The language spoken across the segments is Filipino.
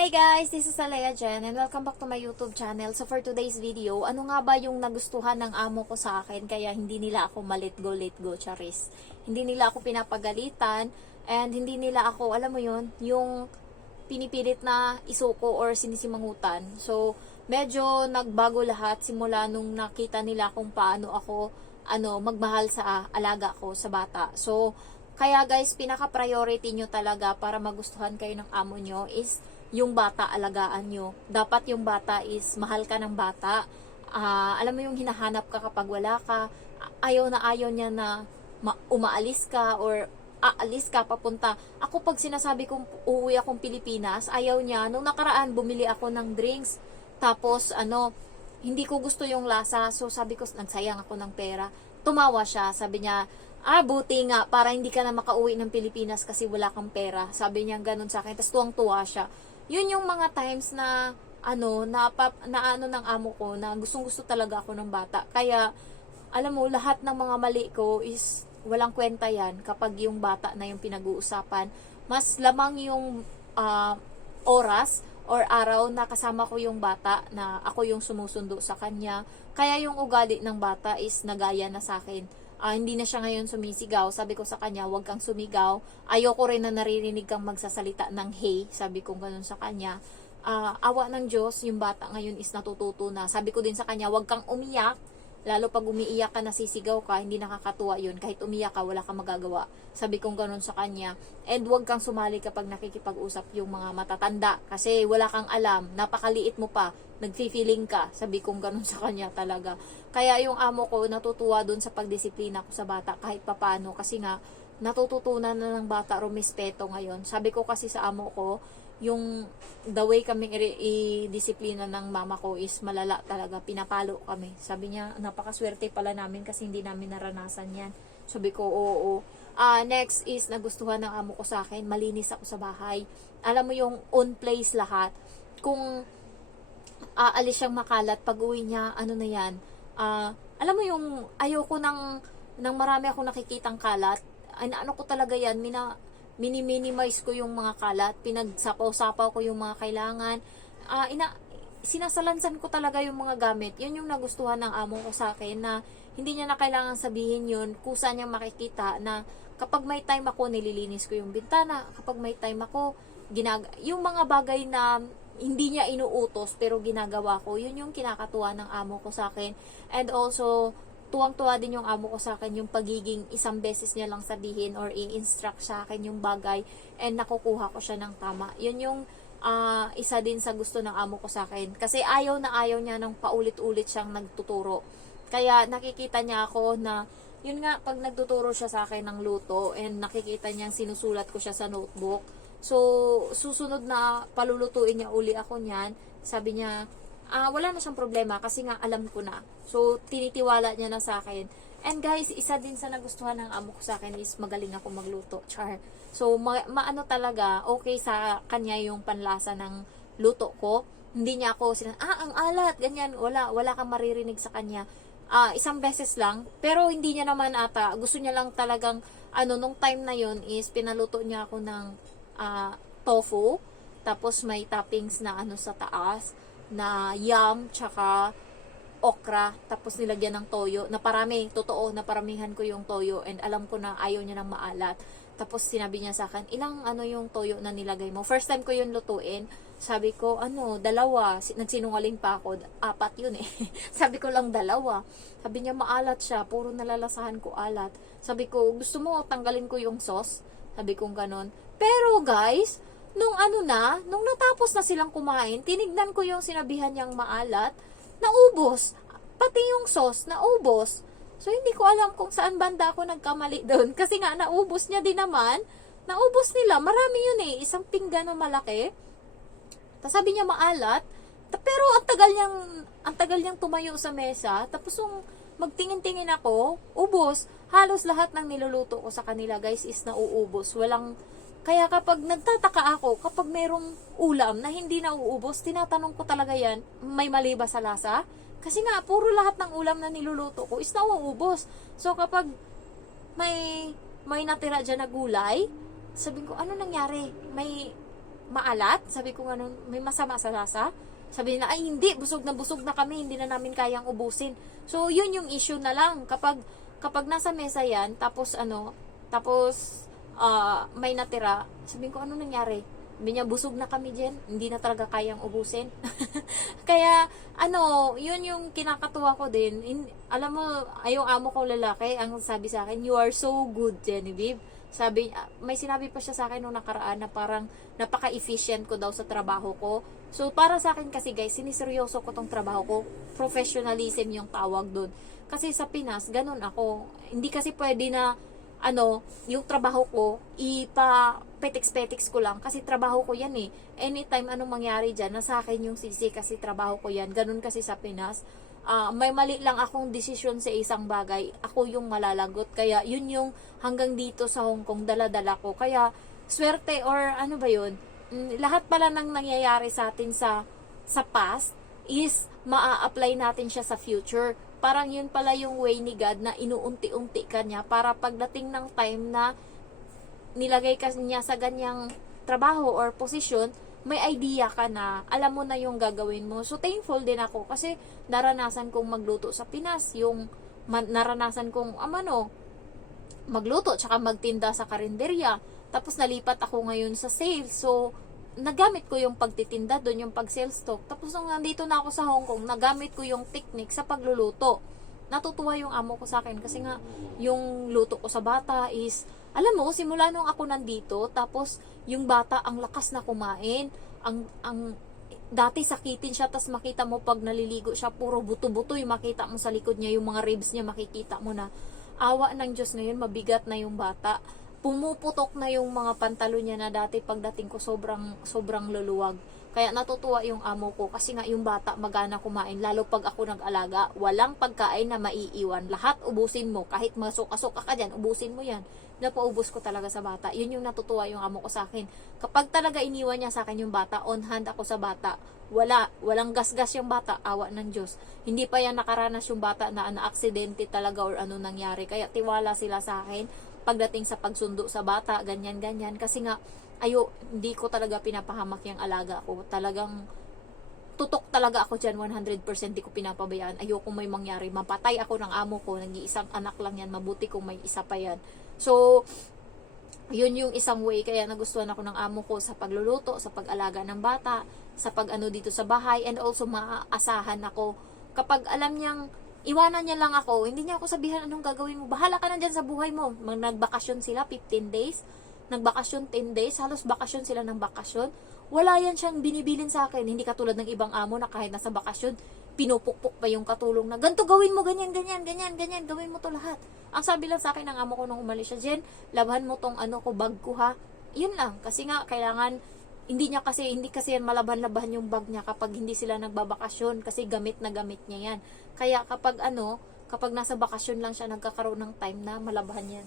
Hi guys! This is Alea Jen and welcome back to my YouTube channel. So for today's video, ano nga ba yung nagustuhan ng amo ko sa akin kaya hindi nila ako let go, charis. Hindi nila ako pinapagalitan and hindi nila ako, alam mo yun, yung pinipilit na isuko or sinisimangutan. So medyo nagbago lahat simula nung nakita nila kung paano ako magmahal sa alaga ko, sa bata. So kaya guys, pinaka-priority nyo talaga para magustuhan kayo ng amo nyo is yung bata, alagaan nyo. Dapat yung bata is mahal ka ng bata. Alam mo yung hinahanap ka kapag wala ka. Ayaw niya na umaalis ka or aalis ka papunta. Ako pag sinasabi kong uuwi akong Pilipinas, ayaw niya. Nung nakaraan, bumili ako ng drinks. Tapos, hindi ko gusto yung lasa. So, sabi ko, nagsayang ako ng pera. Tumawa siya. Sabi niya, buti nga, para hindi ka na makauwi ng Pilipinas kasi wala kang pera. Sabi niya ganun sa akin. Tapos tuwang-tuwa siya. Yun yung mga times na, ng amo ko, na gustong-gusto talaga ako ng bata. Kaya, alam mo, lahat ng mga mali ko is walang kwenta yan kapag yung bata na yung pinag-uusapan. Mas lamang yung oras or araw na kasama ko yung bata, na ako yung sumusundo sa kanya. Kaya yung ugali ng bata is nagaya na sa akin. Hindi na siya ngayon sumisigaw. Sabi ko sa kanya, huwag kang sumigaw. Ayoko rin na naririnig kang magsasalita ng hey. Sabi ko ganun sa kanya. Awa ng Diyos, yung bata ngayon is natututo na. Sabi ko din sa kanya, huwag kang umiyak. Lalo pag umiiyak ka, nasisigaw ka, hindi nakakatuwa yun. Kahit umiyak ka, wala kang magagawa. Sabi kong ganun sa kanya. And huwag kang sumali kapag nakikipag-usap yung mga matatanda. Kasi wala kang alam, napakaliit mo pa, nagfi-feeling ka. Sabi kong ganun sa kanya talaga. Kaya yung amo ko, natutuwa dun sa pagdisiplina ko sa bata kahit papano. Kasi nga, natututunan na ng bata rumispeto ngayon. Sabi ko kasi sa amo ko, yung the way kami i-disiplina ng mama ko is malala talaga, pinapalo kami. Sabi niya, napakaswerte pala namin kasi hindi namin naranasan yan. Sabi ko, oo. Next is, nagustuhan ng amo ko sa akin, malinis ako sa bahay. Alam mo yung on place lahat. Kung aalis siyang makalat, pag uwi niya, ano na yan, alam mo yung ayoko ng marami akong nakikitang kalat. Ano ko talaga yan, minimize ko yung mga kalat, pinagsapaw-sapaw ko yung mga kailangan, sinasalansan ko talaga yung mga gamit. Yun yung nagustuhan ng amo ko sa akin, na hindi niya na kailangan sabihin yun, kusa niyang makikita na kapag may time ako, nililinis ko yung bintana, kapag may time ako, yung mga bagay na hindi niya inuutos pero ginagawa ko, yun yung kinakatuwa ng amo ko sa akin. And also, tuwang-tuwa din yung amo ko sa akin, yung pagiging isang beses niya lang sabihin or i-instruct sa akin yung bagay and nakukuha ko siya ng tama. Yun yung isa din sa gusto ng amo ko sa akin. Kasi ayaw na ayaw niya ng paulit-ulit siyang nagtuturo. Kaya nakikita niya ako na, yun nga, pag nagtuturo siya sa akin ng luto and nakikita niyang sinusulat ko siya sa notebook, so susunod na palulutuin niya uli ako niyan, sabi niya, wala na siyang problema kasi nga alam ko na. So, tinitiwala niya na sa akin. And guys, isa din sa nagustuhan ng amo ko sa akin is magaling ako magluto. Char. So, maano talaga, okay sa kanya yung panlasa ng luto ko. Hindi niya ako ang alat, ganyan. Wala kang maririnig sa kanya. Isang beses lang. Pero hindi niya naman ata. Gusto niya lang talagang, nung time na yon is pinaluto niya ako ng tofu. Tapos may toppings na sa taas na yam, tsaka okra, tapos nilagyan ng toyo, na parami, totoo, na paramihan ko yung toyo, and alam ko na ayaw niya ng maalat. Tapos sinabi niya sa akin, ilang yung toyo na nilagay mo? First time ko yun lutuin. Sabi ko, 2. Nagsinungaling pa ako, 4 yun eh. Sabi ko lang 2. Sabi niya, maalat siya, puro nalalasahan ko alat. Sabi ko, gusto mo tanggalin ko yung sauce? Sabi ko ganon. Pero guys, nung natapos na silang kumain, tinignan ko yung sinabihan niyang maalat, naubos. Pati yung sauce, naubos. So, hindi ko alam kung saan banda ako nagkamali doon. Kasi nga, naubos niya din naman. Naubos nila. Marami yun eh. Isang pinggan na malaki. Tapos sabi niya maalat. Pero ang tagal niyang tumayo sa mesa. Tapos yung magtingin-tingin ako, ubos. Halos lahat ng niluluto ko sa kanila, guys, is nauubos. Kaya kapag nagtataka ako, kapag mayroong ulam na hindi nauubos, tinatanong ko talaga yan, may mali ba sa lasa? Kasi nga, puro lahat ng ulam na niluluto ko is nauubos. So kapag may natira dyan na gulay, sabi ko, ano nangyari? maalat. Sabi ko ganun, may masama sa lasa. Sabi nila, ay hindi, busog na kami, hindi na namin kayang ubusin. So, yun yung issue na lang. Kapag nasa mesa yan, tapos may natira, sabi ko, ano nangyari? Sabi niya, busog na kami dyan, hindi na talaga kayang ubusin. Kaya, yun yung kinakatuwa ko din. Alam mo, yung amo kong lalaki, ang sabi sa akin, you are so good, Genevieve. Sabi, may sinabi pa siya sa akin nung nakaraan na parang napaka-efficient ko daw sa trabaho ko. So, para sa akin kasi guys, siniseryoso ko tong trabaho ko. Professionalism yung tawag doon. Kasi sa Pinas, ganun ako. Hindi kasi pwede na, yung trabaho ko, petix-petix ko lang. Kasi trabaho ko yan eh. Anytime anong mangyari dyan, nasa akin yung sisi kasi trabaho ko yan. Ganun kasi sa Pinas. May mali lang akong desisyon sa isang bagay, ako yung malalagot. Kaya yun yung hanggang dito sa Hong Kong, dala-dala ko. Kaya swerte or ano ba yun, lahat pala ng nangyayari sa atin sa past is maa-apply natin siya sa future. Parang yun pala yung way ni God na inuunti-unti ka niya para pagdating ng time na nilagay ka niya sa ganyang trabaho or posisyon, may idea ka na, alam mo na yung gagawin mo. So, thankful din ako kasi naranasan kong magluto sa Pinas. Naranasan kong, magluto, tsaka magtinda sa karinderya. Tapos, nalipat ako ngayon sa sales. So, nagamit ko yung pagtitinda doon, yung pag-sales talk. Tapos, nung nandito na ako sa Hong Kong, nagamit ko yung technique sa pagluluto. Natutuwa yung amo ko sa akin kasi nga, yung luto ko sa bata is, alam mo, simula nung ako nandito, tapos yung bata ang lakas na kumain, dati sakitin siya, tas makita mo pag naliligo siya, puro buto-buto yung makita mo sa likod niya, yung mga ribs niya, makikita mo na, awa ng Diyos ngayon, mabigat na yung bata. Pumuputok na yung mga pantalo niya na dati pagdating ko sobrang luluwag. Kaya natutuwa yung amo ko kasi nga yung bata magana kumain, lalo pag ako nag-alaga, walang pagkain na maiiwan. Lahat ubusin mo, kahit masuka-suka ka dyan, ubusin mo yan. Napaubos ko talaga sa bata. Yun yung natutuwa yung amo ko sa akin. Kapag talaga iniwan niya sa akin yung bata, on hand ako sa bata. Walang gasgas yung bata, awa ng Diyos. Hindi pa yan nakaranas yung bata na aksidente talaga or ano nangyari. Kaya tiwala sila sa akin pagdating sa pagsundo sa bata, ganyan-ganyan. Kasi nga, hindi ko talaga pinapahamak yung alaga ko. Talagang tutok talaga ako dyan, 100% di ko pinapabayaan. Ayoko may mangyari. Mapatay ako ng amo ko, nag-iisang anak lang yan, mabuti kung may isa pa yan. So, yun yung isang way kaya nagustuhan ako ng amo ko sa pagluluto, sa pag-alaga ng bata, sa pag-ano dito sa bahay, and also maaasahan ako. Kapag alam niyang iwanan niya lang ako, hindi niya ako sabihan anong gagawin mo. Bahala ka na dyan sa buhay mo. Nagbakasyon sila, 15 days. Nagbakasyon 10 days. Halos bakasyon sila ng bakasyon. Wala yan siyang binibilin sa akin. Hindi katulad ng ibang amo na kahit nasa bakasyon, pinupukpok pa yung katulong na, ganito gawin mo, ganyan, gawin mo to lahat. Ang sabi lang sa akin ng amo ko nung umalis siya, Jen, labahan mo tong bag ko ha. Yun lang. Kasi nga, kailangan, hindi kasi yan malaban-labahan yung bag niya kapag hindi sila nagbabakasyon kasi gamit na gamit niya yan. Kaya kapag nasa bakasyon lang siya nagkakaroon ng time na malabahan yan.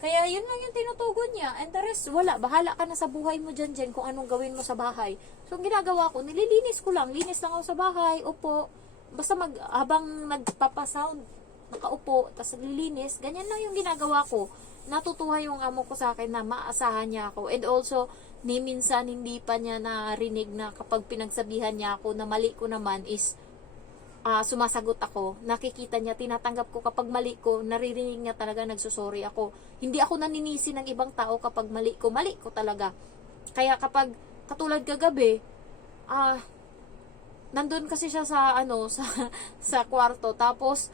Kaya yun lang yung tinutugon niya. And the rest, wala. Bahala ka na sa buhay mo dyan, Jen, kung anong gawin mo sa bahay. So, ang ginagawa ko, nililinis ko lang. Linis lang ako sa bahay, upo. Basta habang nagpapasound, nakaupo, tapos naglilinis, ganyan lang yung ginagawa ko. Natutuwa yung amo ko sa akin na maasahan niya ako. And also, minsan hindi pa niya narinig na kapag pinagsabihan niya ako na mali ko naman is sumasagot ako, nakikita niya, tinatanggap ko kapag mali ko, naririnig niya talaga, nagsusorry ako. Hindi ako naninisi ng ibang tao kapag mali ko talaga. Kaya kapag, katulad kagabi, nandun kasi siya sa sa kwarto, tapos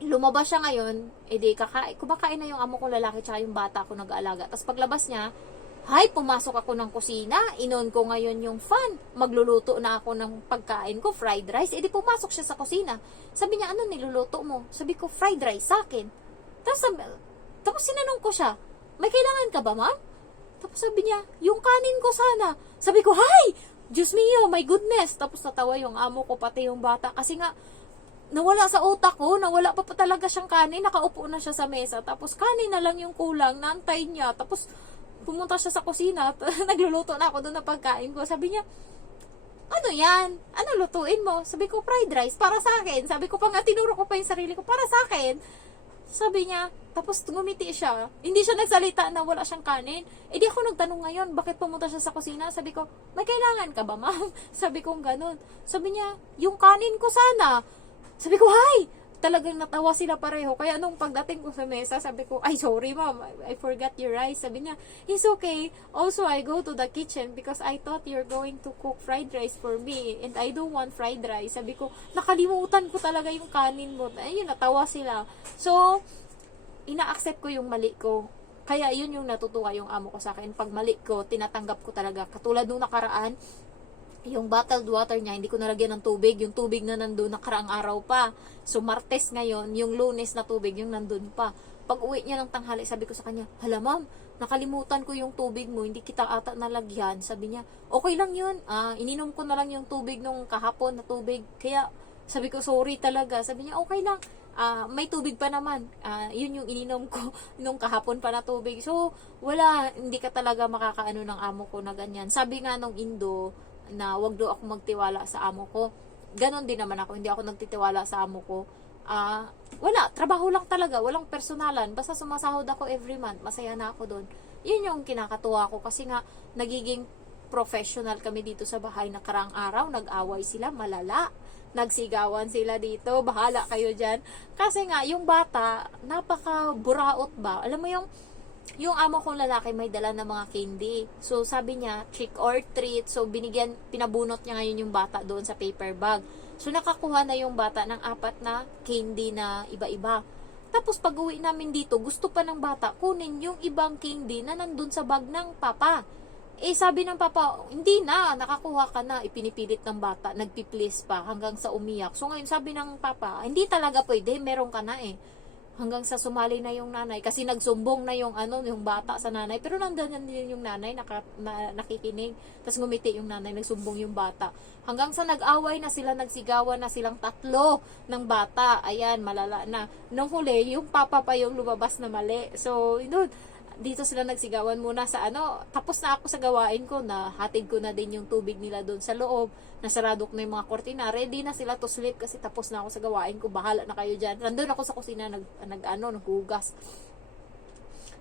lumabas siya ngayon, edi kumakain na yung amo ko lalaki tsaka yung bata ko nag-aalaga. Tapos paglabas niya, pumasok ako ng kusina, inon ko ngayon yung fan, magluluto na ako ng pagkain ko, fried rice, edi pumasok siya sa kusina. Sabi niya, ano niluluto mo? Sabi ko, fried rice sa akin. Tapos sinanong ko siya, may kailangan ka ba, ma'am? Tapos sabi niya, yung kanin ko sana. Sabi ko, Diyos mio, my goodness. Tapos natawa yung amo ko, pati yung bata, kasi nga, nawala sa utak ko, nawala pa talaga siyang kanin, nakaupo na siya sa mesa, tapos kanin na lang yung kulang, naantay niya, tapos pumunta siya sa kusina, nagluluto na ako doon ng pagkain ko. Sabi niya, ano yan? Ano lutuin mo? Sabi ko, fried rice, para sa akin. Sabi ko pa nga, tinuro ko pa yung sarili ko, para sa akin. Sabi niya, tapos ngumiti siya. Hindi siya nagsalita na wala siyang kanin. Eh di ako nagtanong ngayon, bakit pumunta siya sa kusina? Sabi ko, may kailangan ka ba, ma'am? Sabi ko ganun. Sabi niya, yung kanin ko sana. Sabi ko, hay! Talagang natawa sila pareho. Kaya nung pagdating ko sa mesa, sabi ko, ay sorry ma'am, I forgot your rice. Sabi niya, it's okay. Also, I go to the kitchen because I thought you're going to cook fried rice for me and I don't want fried rice. Sabi ko, nakalimutan ko talaga yung kanin mo. Ayun, natawa sila. So, ina-accept ko yung mali ko. Kaya yun yung natutuwa yung amo ko sa akin. Pag mali ko, tinatanggap ko talaga. Katulad nung nakaraan, yung bottled water niya, hindi ko nalagyan ng tubig. Yung tubig na nandun, nakaraang araw pa. So, Martes ngayon, yung Lunes na tubig, yung nandun pa. Pag uwi niya ng tanghali, sabi ko sa kanya, hala ma'am, nakalimutan ko yung tubig mo, hindi kita ata nalagyan. Sabi niya, okay lang yun. Ininom ko na lang yung tubig nung kahapon na tubig. Kaya, sabi ko, sorry talaga. Sabi niya, okay lang. May tubig pa naman. Yun yung ininom ko nung kahapon pa na tubig. So, wala, hindi ka talaga makakaano ng amo ko na ganyan. Sabi nga nung Indo, na wag daw ako magtiwala sa amo ko. Ganon din naman ako, hindi ako nagtitiwala sa amo ko. Wala, trabaho lang talaga, walang personalan. Basta sumasahod ako every month, masaya na ako doon. Yun yung kinakatuwa ko kasi nga, nagiging professional kami dito sa bahay na karang araw, nag-away sila, malala. Nagsigawan sila dito, bahala kayo dyan. Kasi nga, yung bata, napaka-buraot ba? Alam mo yung amo kong lalaki may dala ng mga candy. So, sabi niya, trick or treat. So, pinabunot niya ngayon yung bata doon sa paper bag. So, nakakuha na yung bata ng 4 na candy na iba-iba. Tapos, pag uwi namin dito, gusto pa ng bata kunin yung ibang candy na nandun sa bag ng papa. Eh, sabi ng papa, hindi na, nakakuha ka na, ipinipilit ng bata, nagpiplease pa, hanggang sa umiyak. So, ngayon, sabi ng papa, hindi talaga pwede, meron ka na eh. Hanggang sa sumali na yung nanay, kasi nagsumbong na yung bata sa nanay, pero nandun din yung nanay, nakikinig, tapos ngumiti yung nanay, nagsumbong yung bata. Hanggang sa nag-away na sila, nagsigawan na silang 3 ng bata, ayan, malala na. Nung huli, yung papa pa yung lumabas na mali. So, yun, dito sila nagsigawan muna sa tapos na ako sa gawain ko, na hatid ko na din yung tubig nila doon sa loob, nasarado ko na yung mga kortina, ready na sila to sleep kasi tapos na ako sa gawain ko, bahala na kayo dyan. Nandun ako sa kusina, naghugas.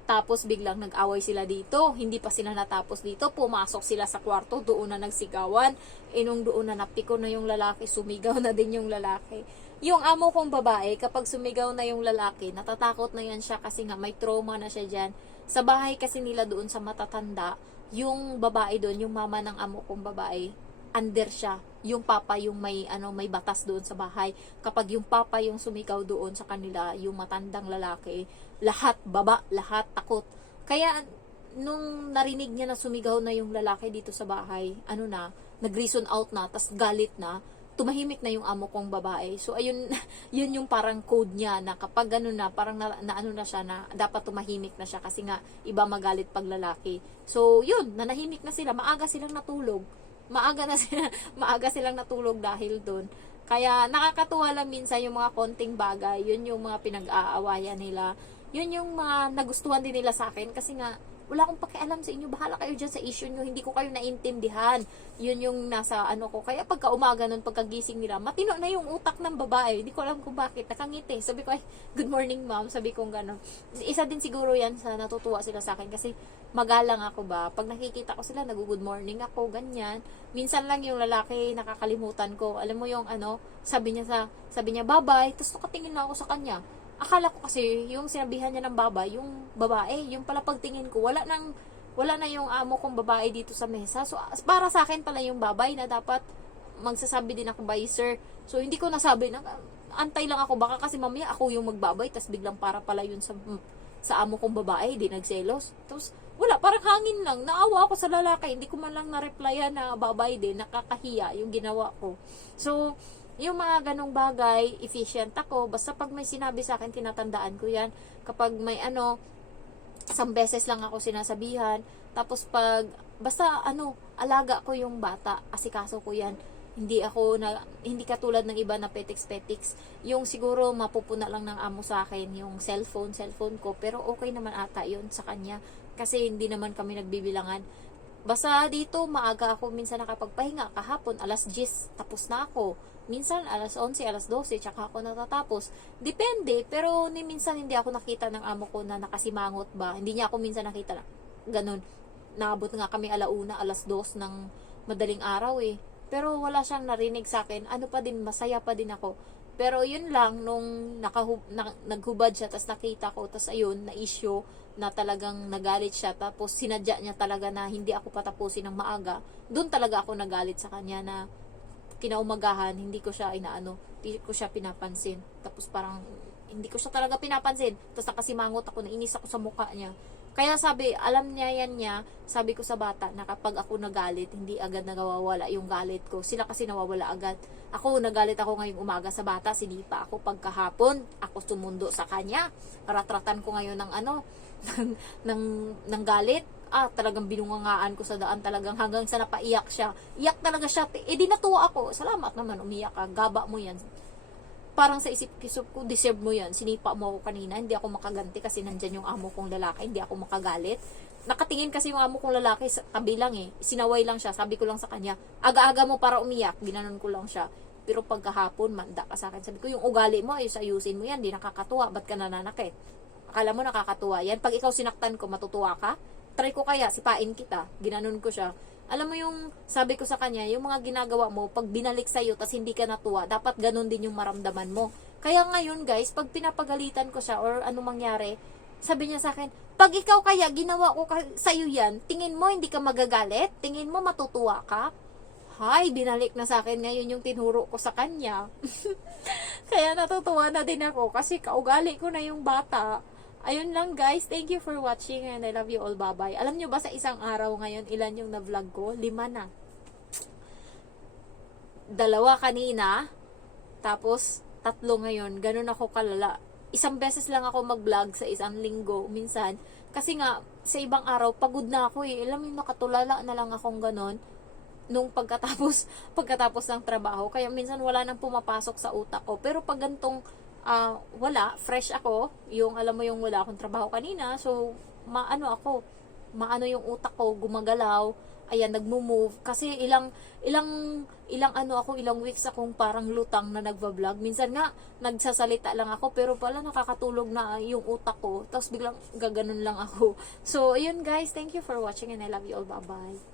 Tapos biglang nag-away sila dito, hindi pa sila natapos dito, pumasok sila sa kwarto, doon na nagsigawan, nung doon na napiko na yung lalaki, sumigaw na din yung lalaki. Yung amo kong babae, kapag sumigaw na yung lalaki, natatakot na yan siya kasi nga may trauma na siya dyan. Sa bahay kasi nila doon sa matatanda, yung babae doon, yung mama ng amo kong babae, under siya. Yung papa yung may batas doon sa bahay. Kapag yung papa yung sumigaw doon sa kanila, yung matandang lalaki, lahat takot. Kaya nung narinig niya na sumigaw na yung lalaki dito sa bahay, nag-reason out na, tas galit na, tumahimik na yung amo kong babae. So, ayun, yun yung parang code niya na kapag parang na siya na dapat tumahimik na siya kasi nga iba magalit pag lalaki. So, yun, nanahimik na sila. Maaga silang natulog. Maaga silang natulog dahil doon. Kaya, nakakatuwa lang minsan yung mga konting bagay. Yun yung mga pinag-aawayan nila. Yun yung mga nagustuhan din nila sa akin kasi nga, wala akong pakialam sa inyo, bahala kayo dyan sa issue nyo, hindi ko kayo naintindihan. Yun yung nasa ko. Kaya pagka umaga nun, pagkagising nila, matino na yung utak ng babae. Hindi ko alam kung bakit, nakangiti. Sabi ko, ay, good morning ma'am, sabi ko gano'n. Isa din siguro yan sa natutuwa sila sa akin kasi magalang ako ba. Pag nakikita ko sila, nag-good morning ako, ganyan. Minsan lang yung lalaki, nakakalimutan ko. Alam mo yung sabi niya bye-bye, tapos nakatingin na ako sa kanya. Akala ko kasi yung sinabihan niya ng yung babae, yung pala pagtingin ko, wala na yung amo kong babae dito sa mesa. So, para sa akin pala yung babay na dapat magsasabi din ako bye sir. So, hindi ko nasabi na, antay lang ako, baka kasi mamaya ako yung magbabay, tas biglang para pala yun sa amo kong babae, di nagselos. Tapos, wala, parang hangin lang. Naawa ako sa lalaki, hindi ko man lang na-replyan na babay din, nakakahiya yung ginawa ko. So, yung mga ganong bagay, efficient ako. Basta pag may sinabi sa akin, tinatandaan ko yan. Kapag may isang beses lang ako sinasabihan. Tapos basta alaga ko yung bata. Asikaso ko yan. Hindi katulad ng iba na petiks-petiks. Yung siguro mapupuna lang ng amo sa akin, yung cellphone ko. Pero okay naman ata yun sa kanya. Kasi hindi naman kami nagbibilangan. Basta dito, maaga ako minsan nakapagpahinga. Kahapon, alas 10, tapos na ako. Minsan, alas 11, alas 12, tsaka ako natatapos. Depende, pero ni minsan hindi ako nakita ng amo ko na nakasimangot ba. Hindi niya ako minsan nakita na ganun. Naabot nga kami alauna, alas 2 ng madaling araw eh. Pero wala siyang narinig sa akin. Ano pa din, masaya pa din ako. Pero yun lang, nung naghubad siya, tapos nakita ko, tapos ayun, na-issue, na talagang nagalit siya, tapos sinadya niya talaga na hindi ako patapusin ng maaga, doon talaga ako nagalit sa kanya na kinaumagahan, hindi ko siya hindi ko siya pinapansin. Tapos parang, hindi ko siya talaga pinapansin. Tapos nakasimangot ako, nainis ako sa mukha niya. Kaya sabi, alam niya yan niya, sabi ko sa bata na kapag ako nagalit, hindi agad nawawala yung galit ko. Sila kasi nawawala agad. Ako, nagalit ako ngayong umaga sa bata, sinipa ako pagkahapon, ako sumundo sa kanya. Ratratan ko ngayon ng ng galit. Talagang binungangaan ko sa daan talagang hanggang sa napaiyak siya. Iyak talaga siya. Di natuwa ako. Salamat naman, umiyak ka. Gaba mo yan. Parang sa isip ko, deserve mo yan. Sinipa mo ako kanina, hindi ako makaganti kasi nandyan yung amo kong lalaki, hindi ako makagalit. Nakatingin kasi yung amo kong lalaki sa tabi lang eh. Sinaway lang siya. Sabi ko lang sa kanya, aga-aga mo para umiyak. Ginanon ko lang siya. Pero pagkahapon, manda ka sa akin. Sabi ko, yung ugali mo, ayusin mo yan. Di nakakatuwa. Ba't ka nananakit? Akala mo nakakatuwa yan. Pag ikaw sinaktan ko, matutuwa ka? Try ko kaya, sipain kita. Ginanon ko siya. Alam mo yung, sabi ko sa kanya, yung mga ginagawa mo, pag binalik sa'yo, tas hindi ka natuwa, dapat ganun din yung maramdaman mo. Kaya ngayon guys, pag pinapagalitan ko siya, or ano mangyari, sabi niya sa akin, pag ikaw kaya, ginawa ko sa'yo yan, tingin mo hindi ka magagalit? Tingin mo matutuwa ka? Hay, binalik na sa akin ngayon yung tinuro ko sa kanya. Kaya natutuwa na din ako, kasi kaugali ko na yung bata. Ayun lang guys, thank you for watching and I love you all, bye-bye. Alam nyo ba sa isang araw ngayon, ilan yung na-vlog ko? 5 na. 2 kanina, tapos 3 ngayon. Ganun ako kalala. Isang beses lang ako mag-vlog sa isang linggo, minsan. Kasi nga, sa ibang araw, pagod na ako eh. Alam mo, nakatulala na lang akong ganun nung pagkatapos ng trabaho. Kaya minsan wala nang pumapasok sa utak ko. Pero pag gantong wala, fresh ako, yung alam mo yung wala akong trabaho kanina, so maano yung utak ko, gumagalaw, ayan, nagmo-move, kasi ilang weeks akong parang lutang na nagva-vlog, minsan nga, nagsasalita lang ako, pero pala nakakatulog na yung utak ko, tapos biglang gaganon lang ako. So, ayun guys, thank you for watching and I love you all, bye bye.